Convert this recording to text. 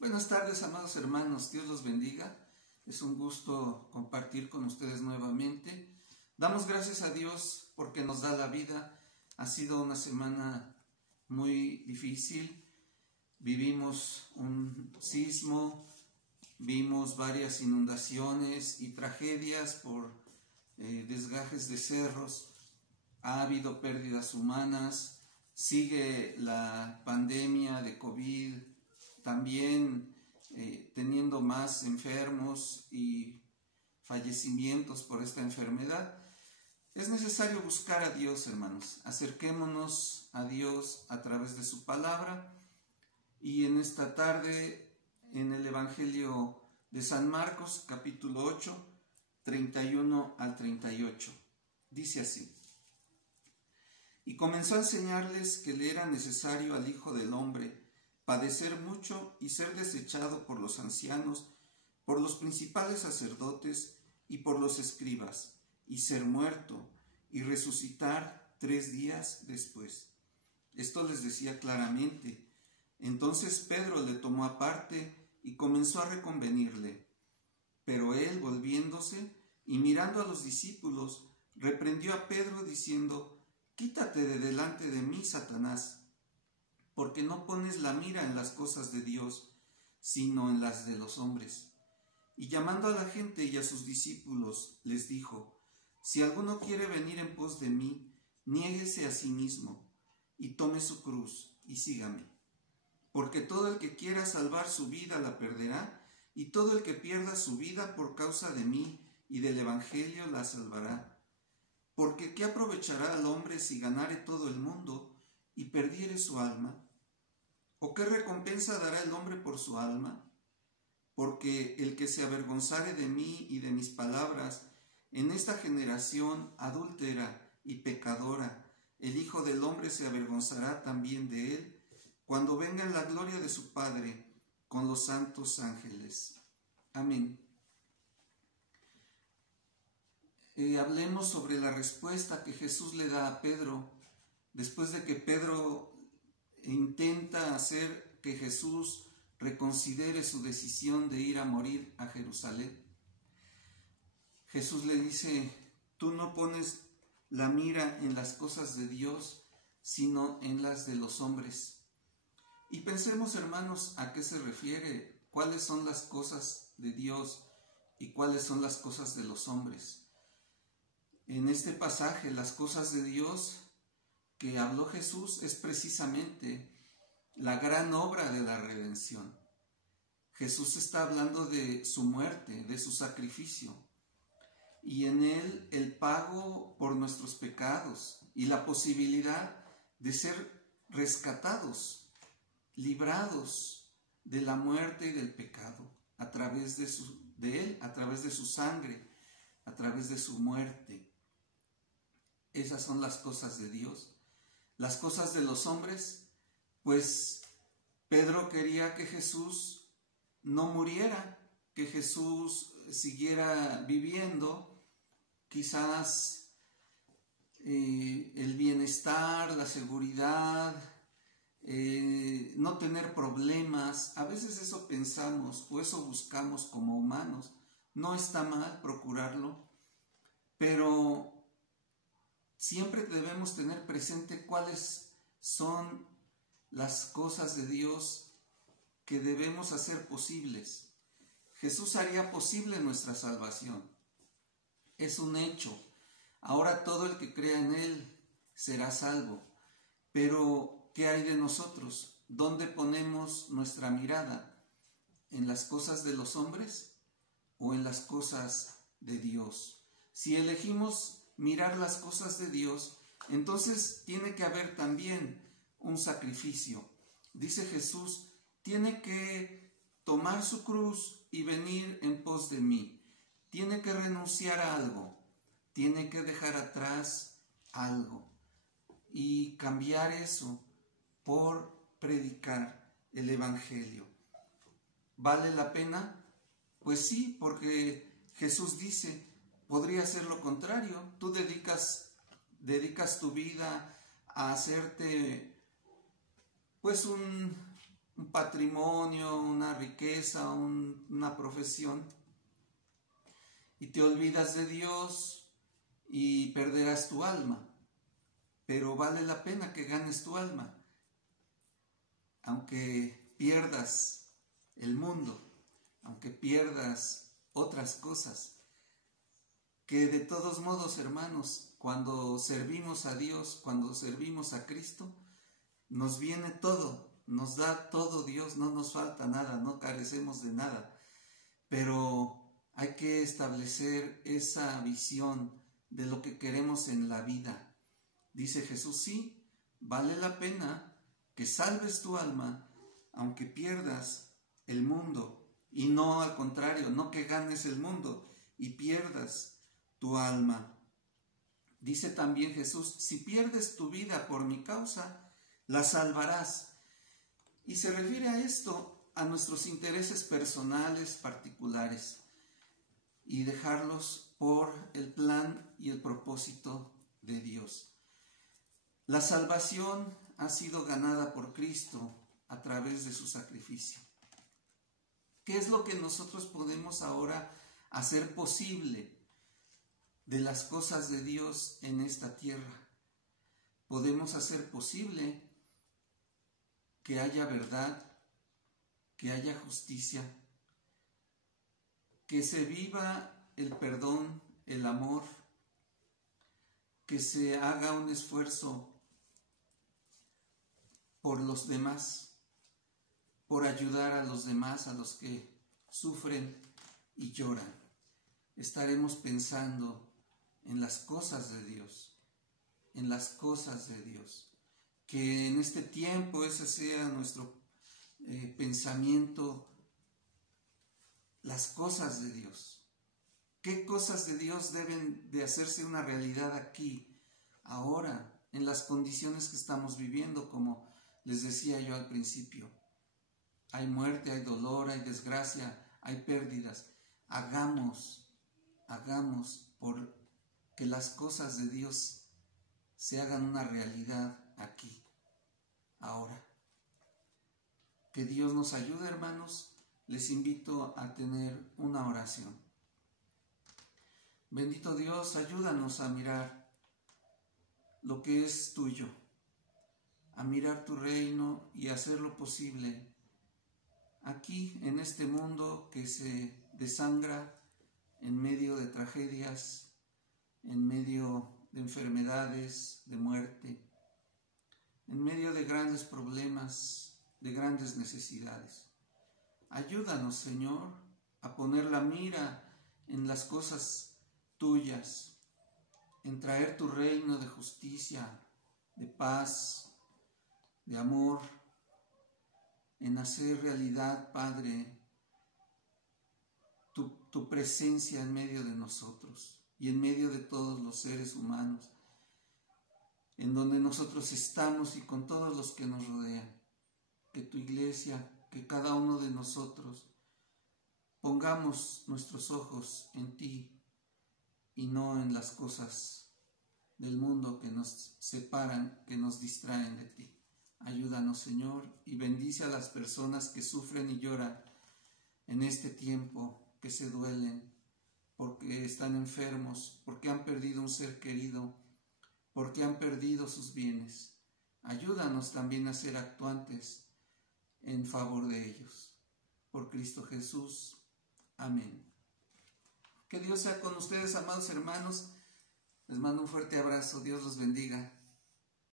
Buenas tardes, amados hermanos, Dios los bendiga. Es un gusto compartir con ustedes nuevamente. Damos gracias a Dios porque nos da la vida. Ha sido una semana muy difícil. Vivimos un sismo, vimos varias inundaciones y tragedias por desgajes de cerros. Ha habido pérdidas humanas. Sigue la pandemia de COVID, también teniendo más enfermos y fallecimientos por esta enfermedad. Es necesario buscar a Dios, hermanos. Acerquémonos a Dios a través de su palabra. Y en esta tarde, en el Evangelio de San Marcos, capítulo 8, 31 al 38, dice así: Y comenzó a enseñarles que le era necesario al Hijo del Hombre padecer mucho y ser desechado por los ancianos, por los principales sacerdotes y por los escribas, y ser muerto y resucitar 3 días después. Esto les decía claramente. Entonces Pedro le tomó aparte y comenzó a reconvenirle. Pero él, volviéndose y mirando a los discípulos, reprendió a Pedro diciendo: Quítate de delante de mí, Satanás, porque no pones la mira en las cosas de Dios, sino en las de los hombres. Y llamando a la gente y a sus discípulos, les dijo: Si alguno quiere venir en pos de mí, niéguese a sí mismo, y tome su cruz, y sígame. Porque todo el que quiera salvar su vida la perderá, y todo el que pierda su vida por causa de mí y del Evangelio la salvará. Porque ¿qué aprovechará al hombre si ganare todo el mundo y perdiere su alma? ¿O qué recompensa dará el hombre por su alma? Porque el que se avergonzare de mí y de mis palabras en esta generación adúltera y pecadora, el Hijo del Hombre se avergonzará también de él cuando venga en la gloria de su Padre con los santos ángeles. Amén. Hablemos sobre la respuesta que Jesús le da a Pedro después de que Pedro intenta hacer que Jesús reconsidere su decisión de ir a morir a Jerusalén. Jesús le dice: tú no pones la mira en las cosas de Dios, sino en las de los hombres. Y pensemos, hermanos, a qué se refiere, cuáles son las cosas de Dios y cuáles son las cosas de los hombres. En este pasaje, las cosas de Dios que habló Jesús es precisamente la gran obra de la redención. Jesús está hablando de su muerte, de su sacrificio, y en él el pago por nuestros pecados y la posibilidad de ser rescatados, librados de la muerte y del pecado a través de él, a través de su sangre, a través de su muerte. Esas son las cosas de Dios. Las cosas de los hombres, pues Pedro quería que Jesús no muriera, que Jesús siguiera viviendo, quizás el bienestar, la seguridad, no tener problemas. A veces eso pensamos o eso buscamos como humanos. No está mal procurarlo, pero siempre debemos tener presente cuáles son las cosas de Dios que debemos hacer posibles. Jesús haría posible nuestra salvación. Es un hecho. Ahora todo el que crea en Él será salvo. Pero ¿qué hay de nosotros? ¿Dónde ponemos nuestra mirada? ¿En las cosas de los hombres o en las cosas de Dios? Si elegimos mirar las cosas de Dios, entonces tiene que haber también un sacrificio. Dice Jesús: tiene que tomar su cruz y venir en pos de mí. Tiene que renunciar a algo, tiene que dejar atrás algo y cambiar eso por predicar el Evangelio. ¿Vale la pena? Pues sí, porque Jesús dice: podría ser lo contrario. Tú dedicas tu vida a hacerte pues un patrimonio, una riqueza, una profesión, y te olvidas de Dios y perderás tu alma. Pero vale la pena que ganes tu alma, aunque pierdas el mundo, aunque pierdas otras cosas, que de todos modos, hermanos, cuando servimos a Dios, cuando servimos a Cristo, nos viene todo, nos da todo Dios, no nos falta nada, no carecemos de nada, pero hay que establecer esa visión de lo que queremos en la vida. Dice Jesús, sí, vale la pena que salves tu alma, aunque pierdas el mundo, y no al contrario, no que ganes el mundo y pierdas tu alma. Dice también Jesús, si pierdes tu vida por mi causa, la salvarás. Y se refiere a esto, a nuestros intereses personales, particulares, y dejarlos por el plan y el propósito de Dios. La salvación ha sido ganada por Cristo a través de su sacrificio. ¿Qué es lo que nosotros podemos ahora hacer posible de las cosas de Dios en esta tierra? Podemos hacer posible que haya verdad, que haya justicia, que se viva el perdón, el amor, que se haga un esfuerzo por los demás, por ayudar a los demás, a los que sufren y lloran. Estaremos pensando en las cosas de Dios, en las cosas de Dios. Que en este tiempo ese sea nuestro pensamiento, las cosas de Dios. ¿Qué cosas de Dios deben de hacerse una realidad aquí, ahora, en las condiciones que estamos viviendo? Como les decía yo al principio, hay muerte, hay dolor, hay desgracia, hay pérdidas. Hagamos por que las cosas de Dios se hagan una realidad aquí, ahora. Que Dios nos ayude, hermanos. Les invito a tener una oración. Bendito Dios, ayúdanos a mirar lo que es tuyo, a mirar tu reino y hacer lo posible aquí en este mundo que se desangra en medio de tragedias, en medio de enfermedades, de muerte, en medio de grandes problemas, de grandes necesidades. Ayúdanos, Señor, a poner la mira en las cosas tuyas, en traer tu reino de justicia, de paz, de amor, en hacer realidad, Padre, tu presencia en medio de nosotros y en medio de todos los seres humanos, en donde nosotros estamos y con todos los que nos rodean. Que tu iglesia, que cada uno de nosotros pongamos nuestros ojos en ti y no en las cosas del mundo que nos separan, que nos distraen de ti. Ayúdanos, Señor, y bendice a las personas que sufren y lloran en este tiempo, que se duelen porque están enfermos, porque han perdido un ser querido, porque han perdido sus bienes. Ayúdanos también a ser actuantes en favor de ellos. Por Cristo Jesús. Amén. Que Dios sea con ustedes, amados hermanos. Les mando un fuerte abrazo. Dios los bendiga.